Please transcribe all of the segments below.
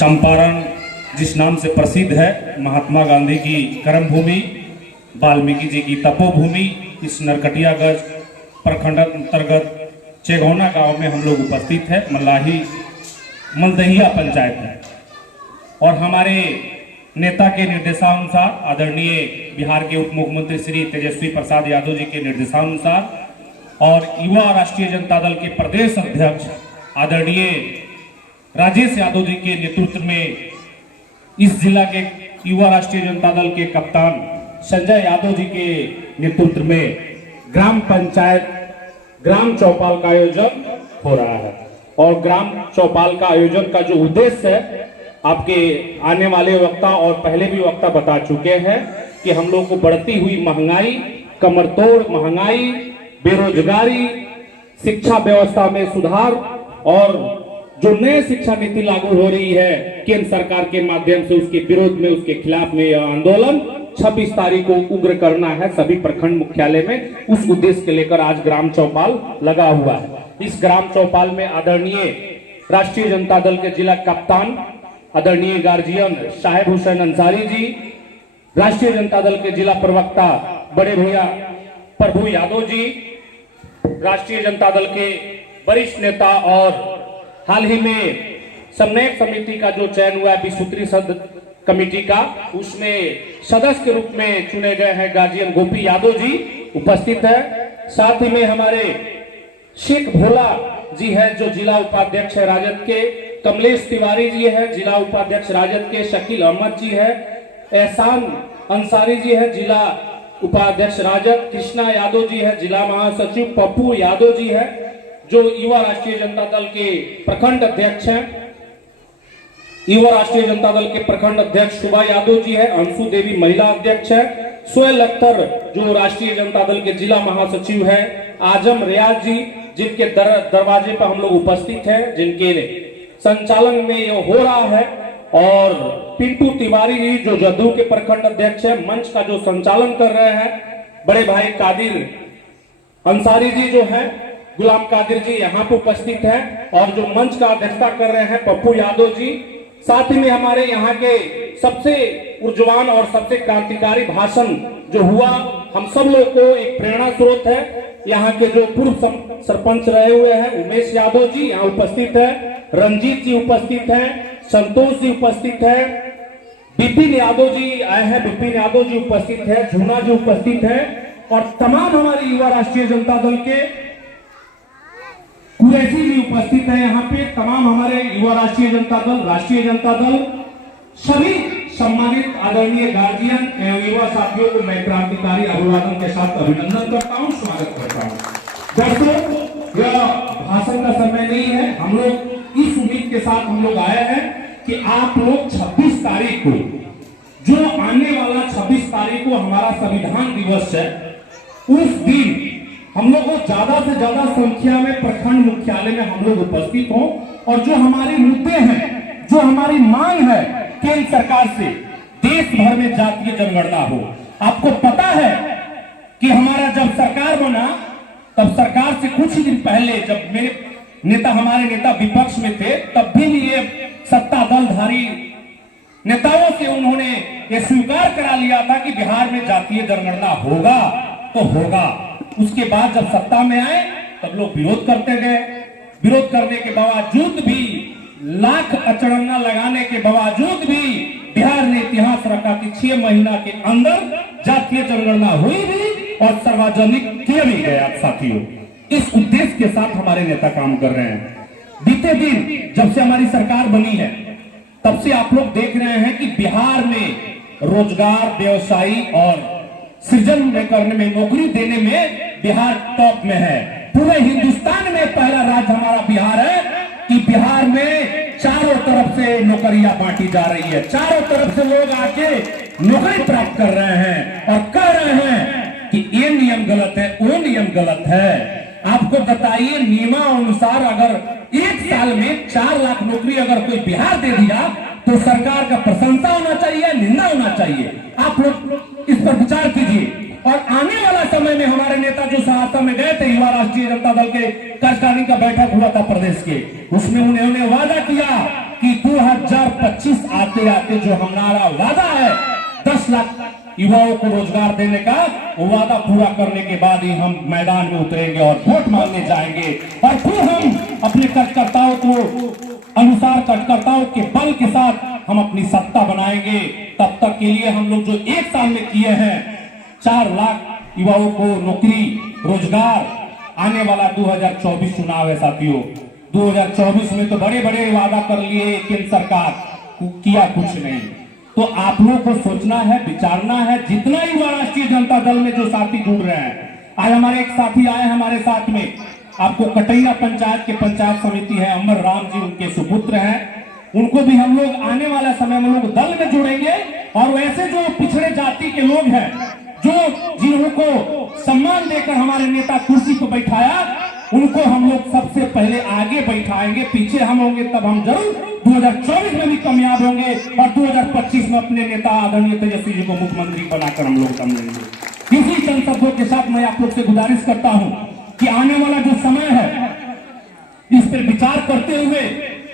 चंपारण जिस नाम से प्रसिद्ध है, महात्मा गांधी की कर्मभूमि, वाल्मीकि जी की तपोभूमि, इस नरकटियागंज प्रखंड अंतर्गत चेगौना गांव में हम लोग उपस्थित हैं। मल्लाही मलदहिया पंचायत में, और हमारे नेता के निर्देशानुसार, आदरणीय बिहार के उप मुख्यमंत्री श्री तेजस्वी प्रसाद यादव जी के निर्देशानुसार और युवा राष्ट्रीय जनता दल के प्रदेश अध्यक्ष आदरणीय राजेश यादव जी के नेतृत्व में इस जिला के युवा राष्ट्रीय जनता दल के कप्तान संजय यादव जी के नेतृत्व में ग्राम पंचायत ग्राम चौपाल का आयोजन हो रहा है। और ग्राम चौपाल का आयोजन का जो उद्देश्य है, आपके आने वाले वक्ता और पहले भी वक्ता बता चुके हैं कि हम लोग को बढ़ती हुई महंगाई, कमरतोड़ महंगाई, बेरोजगारी, शिक्षा व्यवस्था में सुधार और जो नई शिक्षा नीति लागू हो रही है केंद्र सरकार के माध्यम से, उसके विरोध में, उसके खिलाफ में यह आंदोलन 26 तारीख को उग्र करना है सभी प्रखंड मुख्यालय में। उस उद्देश्य के लेकर आज ग्राम चौपाल लगा हुआ है। इस ग्राम चौपाल में आदरणीय राष्ट्रीय जनता दल के जिला कप्तान आदरणीय गार्जियन साहेब हुसैन अंसारी जी, राष्ट्रीय जनता दल के जिला प्रवक्ता बड़े भैया प्रभु यादव जी, राष्ट्रीय जनता दल के वरिष्ठ नेता और हाल ही में समन्वयक समिति का जो चयन हुआ है विश्व सूत्री कमेटी का, उसमें सदस्य के रूप में चुने गए हैं गार्जियन गोपी यादव जी उपस्थित है। साथ ही में हमारे शेख भोला जी है जो जिला उपाध्यक्ष है राजद के, कमलेश तिवारी जी है जिला उपाध्यक्ष राजद के, शकील अहमद जी है, एहसान अंसारी जी है जिला उपाध्यक्ष राजद, कृष्णा यादव जी है जिला महासचिव, पप्पू यादव जी है जो युवा राष्ट्रीय जनता दल के प्रखंड अध्यक्ष हैं, युवा राष्ट्रीय जनता दल के प्रखंड अध्यक्ष शुभा यादव जी है, अंशु देवी महिला अध्यक्ष है, सोहेल अख्तर जो राष्ट्रीय जनता दल के जिला महासचिव है, आजम रियाज जी जिनके दरवाजे पर हम लोग उपस्थित हैं, जिनके संचालन में यह हो रहा है, और पिंटू तिवारी जी जो जदयू के प्रखंड अध्यक्ष है, मंच का जो संचालन कर रहे हैं बड़े भाई कादिर अंसारी जी जो है, गुलाम कादिर जी यहाँ पे उपस्थित हैं, और जो मंच का अध्यक्षता कर रहे हैं पप्पू यादव जी। साथ ही में हमारे यहाँ के सबसे ऊर्जवान और सबसे क्रांतिकारी भाषण जो हुआ, हम सब लोग को एक प्रेरणा स्रोत है। यहाँ के जो पूर्व सरपंच रहे हुए हैं उमेश यादव जी यहाँ उपस्थित है, रंजीत जी उपस्थित है, संतोष जी उपस्थित है, विपिन यादव जी आए हैं, विपिन यादव जी उपस्थित है, झूना जी उपस्थित है, और तमाम हमारे युवा राष्ट्रीय जनता दल के कुरैशी जी उपस्थित है यहाँ पे। तमाम हमारे युवा राष्ट्रीय जनता दल, राष्ट्रीय जनता दल, सभी सम्मानित आदरणीय गार्जियन एवं युवा साथियों को मैं क्रांतिकारी अभिवादन के साथ अभिनंदन करता हूँ, स्वागत करता हूँ। दोस्तों, यह भाषण का समय नहीं है, हम लोग इस उम्मीद के साथ हम लोग आए हैं कि आप लोग 26 तारीख को, जो आने वाला 26 तारीख को हमारा संविधान दिवस है, उस दिन हम लोग को ज्यादा से ज्यादा संख्या में प्रखंड मुख्यालय में हम लोग उपस्थित हों, और जो हमारे मुद्दे हैं, जो हमारी मांग है केंद्र सरकार से, देश भर में जातीय जनगणना हो। आपको पता है कि हमारा जब सरकार बना, तब सरकार से कुछ ही दिन पहले जब मेरे नेता, हमारे नेता विपक्ष में थे, तब भी ये सत्ता दलधारी नेताओं से उन्होंने ये स्वीकार करा लिया था कि बिहार में जातीय जनगणना होगा तो होगा। उसके बाद जब सत्ता में आए तब लोग विरोध करते गए, विरोध करने के बावजूद भी, लाख अचड़ंगा लगाने के बावजूद भी बिहार ने इतिहास रखा कि 6 महीना के अंदर जातीय जनगणना हुई भी और सार्वजनिक किया भी गया। साथियों, इस उद्देश्य के साथ हमारे नेता काम कर रहे हैं। बीते दिन जब से हमारी सरकार बनी है, तब से आप लोग देख रहे हैं कि बिहार में रोजगार, व्यवसायी और सृजन में करने में, नौकरी देने में बिहार टॉप में है। पूरे हिंदुस्तान में पहला राज्य हमारा बिहार है कि बिहार में चारों तरफ से नौकरियां बांटी जा रही है, चारों तरफ से लोग आके नौकरी प्राप्त कर रहे हैं और कह रहे हैं कि ये नियम गलत है, वो नियम गलत है। आपको बताइए, नियमानुसार अगर एक साल में 4 लाख नौकरी अगर कोई बिहार दे दिया तो सरकार का प्रशंसा होना चाहिए, निंदा होना चाहिए। आप लोग इस पर विचार कीजिए। और आने वाला समय में हमारे नेता जो सहरसा में गए थे, युवा राष्ट्रीय जनता दल के कार्यकारिणी का बैठक हुआ था प्रदेश के, उसमें उन्होंने वादा किया कि 2025 आते आते जो हमारा वादा है 10 लाख युवाओं को रोजगार देने का, वो वादा पूरा करने के बाद ही हम मैदान में उतरेंगे और वोट मांगने जाएंगे और फिर हम अपने कार्यकर्ताओं को अनुसार कार्यकर्ताओं के बल के साथ हम अपनी सत्ता बनाएंगे। तब तक के लिए हम लोग जो एक साल में किए हैं 4 लाख युवाओं को नौकरी रोजगार, आने वाला 2024 चुनाव है साथियों। 2024 में तो बड़े बड़े वादा कर लिए केंद्र सरकार, किया कुछ नहीं। तो आप लोगों को सोचना है, विचारना है। जितना युवा राष्ट्रीय जनता दल में जो साथी जुड़ रहे हैं, आज हमारे एक साथी आए हमारे साथ में, आपको कटैया पंचायत के पंचायत समिति है, अमर राम जी उनके सुपुत्र हैं, उनको भी हम लोग आने वाला समय में लोग दल में जुड़ेंगे। और वैसे जो पिछड़े जाति के लोग हैं, जो जिनको सम्मान देकर हमारे नेता कुर्सी पर बैठाया, उनको हम लोग सबसे पहले आगे बैठाएंगे। पीछे हम होंगे तब हम जरूर 2024 में भी कामयाब होंगे और 2025 में अपने नेता आदरणीय तेजस्वी जी को मुख्यमंत्री बनाकर हम लोग दम लेंगे। इसी चंद शब्दों के साथ मैं आप लोग से गुजारिश करता हूं कि आने वाला जो समय है, इस पर विचार करते हुए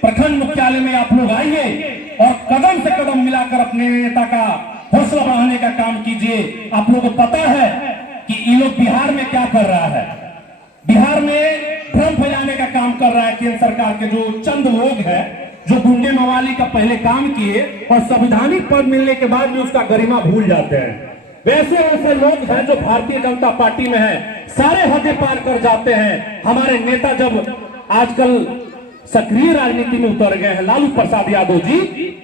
प्रखंड मुख्यालय में आप लोग आइए और कदम से कदम मिलाकर अपने नेता का हौसला बढ़ाने का काम कीजिए। आप लोगों को पता है कि ये लोग बिहार में क्या कर रहा है, बिहार में भ्रम फैलाने का काम कर रहा है केंद्र सरकार के जो चंद लोग हैं, जो गुंडे मवाली का पहले काम किए और संवैधानिक पद मिलने के बाद भी उसका गरिमा भूल जाते हैं। वैसे वैसे लोग हैं जो भारतीय जनता पार्टी में हैं, सारे हदें पार कर जाते हैं। हमारे नेता जब आजकल सक्रिय राजनीति में उतर गए हैं, लालू प्रसाद यादव जी,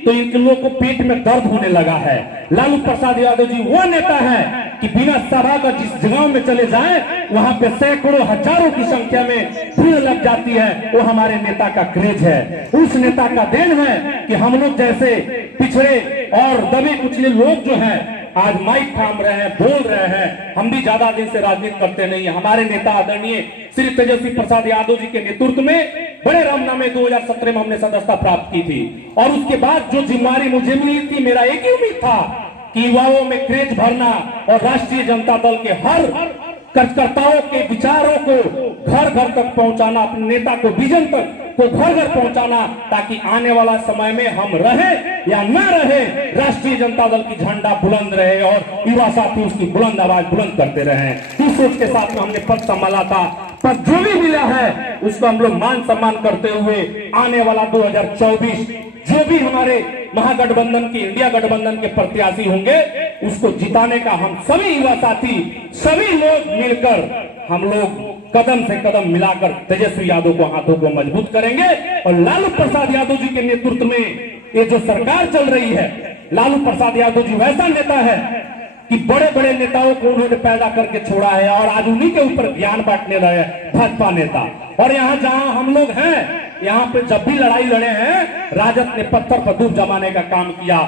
तो इन लोगों को पेट में दर्द होने लगा है। लालू प्रसाद यादव जी वो नेता है कि बिना सभा का जिस जगह में चले जाएं, वहां पे सैकड़ों हजारों की संख्या में भीड़ लग जाती है। वो हमारे नेता का क्रेज है। उस नेता का देन है कि हम लोग जैसे पिछड़े और दबे कुचले लोग जो हैं आज माइक थाम रहे हैं, बोल रहे हैं। हम भी ज्यादा दिन से राजनीति करते नहीं है। हमारे नेता आदरणीय श्री तेजस्वी प्रसाद यादव जी के नेतृत्व में बड़े रामना में 2017 में हमने सदस्यता प्राप्त की थी और उसके बाद जो जिम्मेदारी मुझे मिली थी, मेरा एक ही उम्मीद था कि युवाओं में क्रेज भरना और राष्ट्रीय जनता दल के हर कार्यकर्ताओं के विचारों को घर घर तक पहुंचाना, अपने नेता को विजन तक को घर घर पहुंचाना, ताकि आने वाला समय में हम रहे या न रहे, राष्ट्रीय जनता दल की झंडा बुलंद रहे और युवा साथी उसकी बुलंद आवाज बुलंद करते रहे। इस सोच के साथ में हमने पद संभाला था। पद जो भी मिला है उसको हम लोग मान सम्मान करते हुए आने वाला 2024 जो भी हमारे महागठबंधन की, इंडिया गठबंधन के प्रत्याशी होंगे, उसको जिताने का हम सभी युवा साथी, सभी लोग मिलकर हम लोग कदम से कदम मिलाकर तेजस्वी यादव को हाथों को मजबूत करेंगे। और लालू प्रसाद यादव जी के नेतृत्व में ये जो सरकार चल रही है, लालू प्रसाद यादव जी वैसा नेता है कि बड़े बड़े नेताओं को उन्होंने पैदा करके छोड़ा है और आज उन्हीं के ऊपर ज्ञान बांटने रहे भाजपा नेता। और यहाँ जहां हम लोग हैं, यहाँ पे जब भी लड़ाई लड़े हैं, राजद ने पत्थर पर दूध जमाने का काम किया।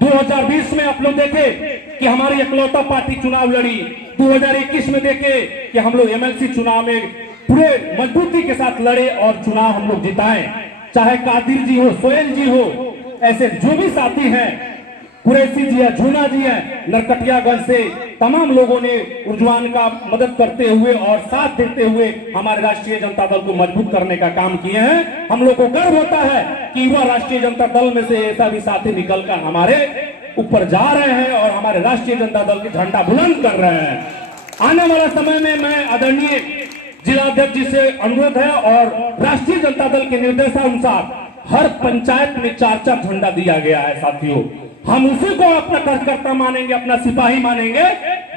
2020 में आप लोग देखे कि हमारी इकलौता पार्टी चुनाव लड़ी। 2021 में देखे कि हम लोग एमएलसी चुनाव में पूरे मजबूती के साथ लड़े और चुनाव हम लोग जिताए। चाहे कादिर जी हो, सोहेल जी हो, ऐसे जो भी साथी हैं, कुरैशी जी है, झूना जी है, नरकटियागंज से तमाम लोगों ने रुझान का मदद करते हुए और साथ देते हुए हमारे राष्ट्रीय जनता दल को मजबूत करने का काम किए हैं। हम लोग को गर्व होता है कि युवा राष्ट्रीय जनता दल में से ऐसा भी साथी निकलकर हमारे ऊपर जा रहे हैं और हमारे राष्ट्रीय जनता दल की झंडा बुलंद कर रहे हैं। आने वाला समय में मैं आदरणीय जिलाध्यक्ष जी से अनुरोध है और राष्ट्रीय जनता दल के निर्देशानुसार हर पंचायत में 4-4 झंडा दिया गया है साथियों। हम उसी को अपना कार्यकर्ता मानेंगे, अपना सिपाही मानेंगे।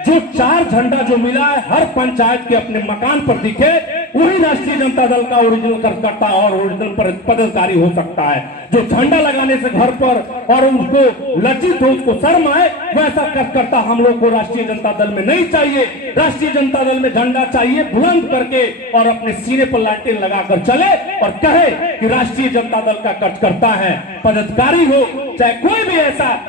जो 4 झंडा जो मिला है हर पंचायत के अपने मकान पर दिखे, वही राष्ट्रीय जनता दल का ओरिजिनल कार्यकर्ता और ओरिजिनल पदाधिकारी हो सकता है। जो झंडा लगाने से घर पर और उसको लज्जित हो, उसको शर्म आए, वैसा कार्यकर्ता हम लोग को राष्ट्रीय जनता दल में नहीं चाहिए। राष्ट्रीय जनता दल में झंडा चाहिए बुलंद करके और अपने सीने पर लालटेन लगाकर चले और कहे कि राष्ट्रीय जनता दल का कार्यकर्ता है। पदाधिकारी हो चाहे कोई भी ऐसा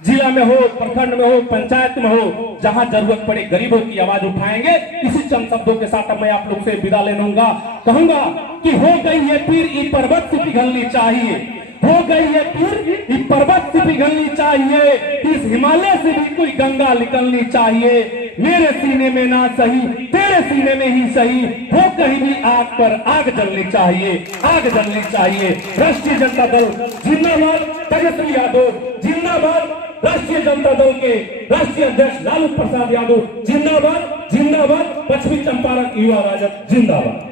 जिला में हो, प्रखंड में हो, पंचायत में हो, जहां जरूरत पड़े गरीबों की आवाज उठाएंगे। इसी चंद शब्दों के साथ मैं आप लोग से विदा ले लूंगा। कहूंगा कि हो गई ये पीर ई पर्वत से पिघलनी चाहिए, हो गई है फिर ये पर्वत से पिघलनी चाहिए, इस हिमालय से भी कोई गंगा निकलनी चाहिए। मेरे सीने में ना सही तेरे सीने में ही सही हो, कहीं भी आग पर आग जलनी चाहिए, आग जलनी चाहिए। राष्ट्रीय जनता दल जिंदाबाद, तेजस्वी यादव जिंदाबाद, राष्ट्रीय जनता दल के राष्ट्रीय अध्यक्ष लालू प्रसाद यादव जिंदाबाद जिंदाबाद, पश्चिमी चंपारण युवा राजद जिंदाबाद।